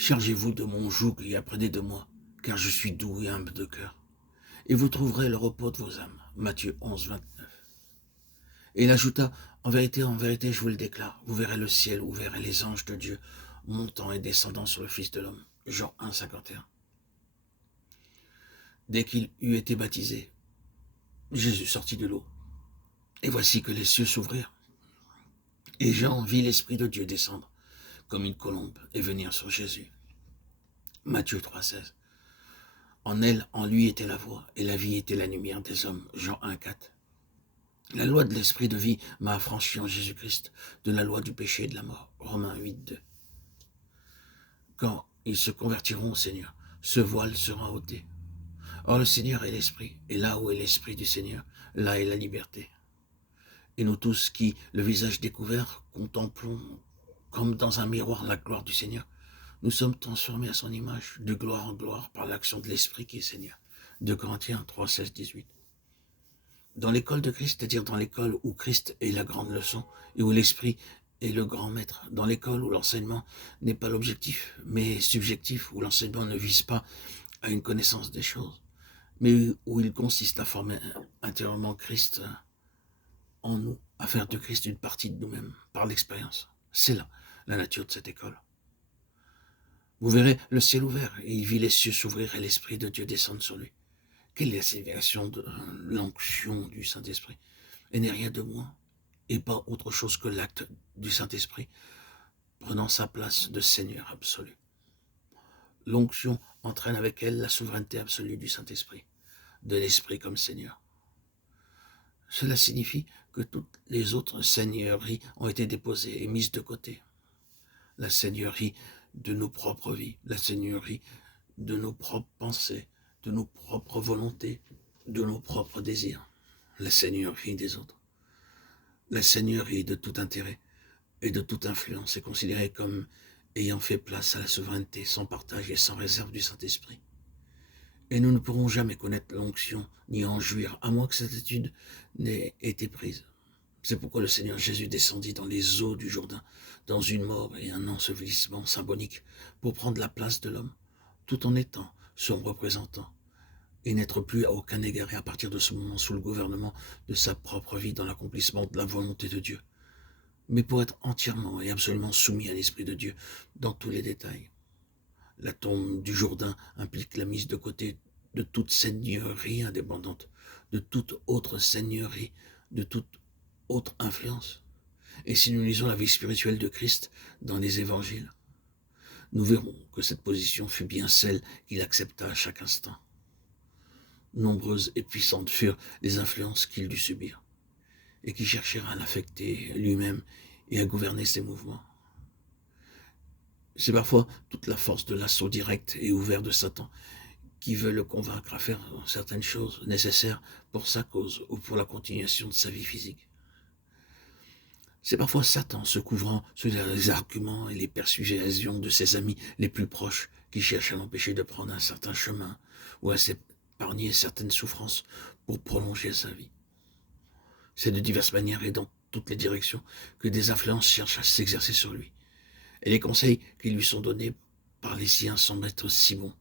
Chargez-vous de mon joug et apprenez de moi, car je suis doux et humble de cœur. Et vous trouverez le repos de vos âmes. Matthieu 11, 29. Et il ajouta, en vérité, je vous le déclare, vous verrez le ciel ouvert et les anges de Dieu montant et descendant sur le Fils de l'homme. Jean 1, 51. Dès qu'il eut été baptisé, Jésus sortit de l'eau. Et voici que les cieux s'ouvrirent. Et Jean vit l'Esprit de Dieu descendre comme une colombe et venir sur Jésus. Matthieu 3, 16. En lui était la voix, et la vie était la lumière des hommes. Jean 1, 4. La loi de l'esprit de vie m'a affranchi en Jésus-Christ de la loi du péché et de la mort. Romains 8, 2. Quand ils se convertiront au Seigneur, ce voile sera ôté. Or le Seigneur est l'Esprit, et là où est l'Esprit du Seigneur, là est la liberté. Et nous tous qui, le visage découvert, contemplons comme dans un miroir la gloire du Seigneur, nous sommes transformés à son image, de gloire en gloire, par l'action de l'Esprit qui est Seigneur. 2 Corinthiens 3, 16, 18. Dans l'école de Christ, c'est-à-dire dans l'école où Christ est la grande leçon et où l'Esprit est le grand maître, dans l'école où l'enseignement n'est pas l'objectif, mais subjectif, où l'enseignement ne vise pas à une connaissance des choses, mais où il consiste à former intérieurement Christ en nous, à faire de Christ une partie de nous-mêmes, par l'expérience. C'est là la nature de cette école. Vous verrez le ciel ouvert, et il vit les cieux s'ouvrir et l'Esprit de Dieu descendre sur lui. Quelle est la signification de l'onction du Saint-Esprit? Elle n'est rien de moins, et pas autre chose que l'acte du Saint-Esprit, prenant sa place de Seigneur absolu. L'onction entraîne avec elle la souveraineté absolue du Saint-Esprit, de l'Esprit comme Seigneur. Cela signifie que toutes les autres seigneuries ont été déposées et mises de côté. La seigneurie de nos propres vies, la seigneurie de nos propres pensées, de nos propres volontés, de nos propres désirs, la seigneurie des autres. La seigneurie de tout intérêt et de toute influence est considérée comme ayant fait place à la souveraineté sans partage et sans réserve du Saint-Esprit. Et nous ne pourrons jamais connaître l'onction ni en jouir, à moins que cette étude n'ait été prise. C'est pourquoi le Seigneur Jésus descendit dans les eaux du Jourdain, dans une mort et un ensevelissement symbolique, pour prendre la place de l'homme, tout en étant son représentant, et n'être plus à aucun égard, et à partir de ce moment sous le gouvernement de sa propre vie dans l'accomplissement de la volonté de Dieu, mais pour être entièrement et absolument soumis à l'Esprit de Dieu dans tous les détails. La tombe du Jourdain implique la mise de côté de toute seigneurie indépendante, de toute autre seigneurie, de toute autre influence. Et si nous lisons la vie spirituelle de Christ dans les évangiles, nous verrons que cette position fut bien celle qu'il accepta à chaque instant. Nombreuses et puissantes furent les influences qu'il dut subir, et qui cherchèrent à l'affecter lui-même et à gouverner ses mouvements. C'est parfois toute la force de l'assaut direct et ouvert de Satan qui veut le convaincre à faire certaines choses nécessaires pour sa cause ou pour la continuation de sa vie physique. C'est parfois Satan se couvrant sous les arguments et les persuasions de ses amis les plus proches qui cherchent à l'empêcher de prendre un certain chemin ou à s'épargner certaines souffrances pour prolonger sa vie. C'est de diverses manières et dans toutes les directions que des influences cherchent à s'exercer sur lui. Et les conseils qui lui sont donnés par les siens semblent être si bons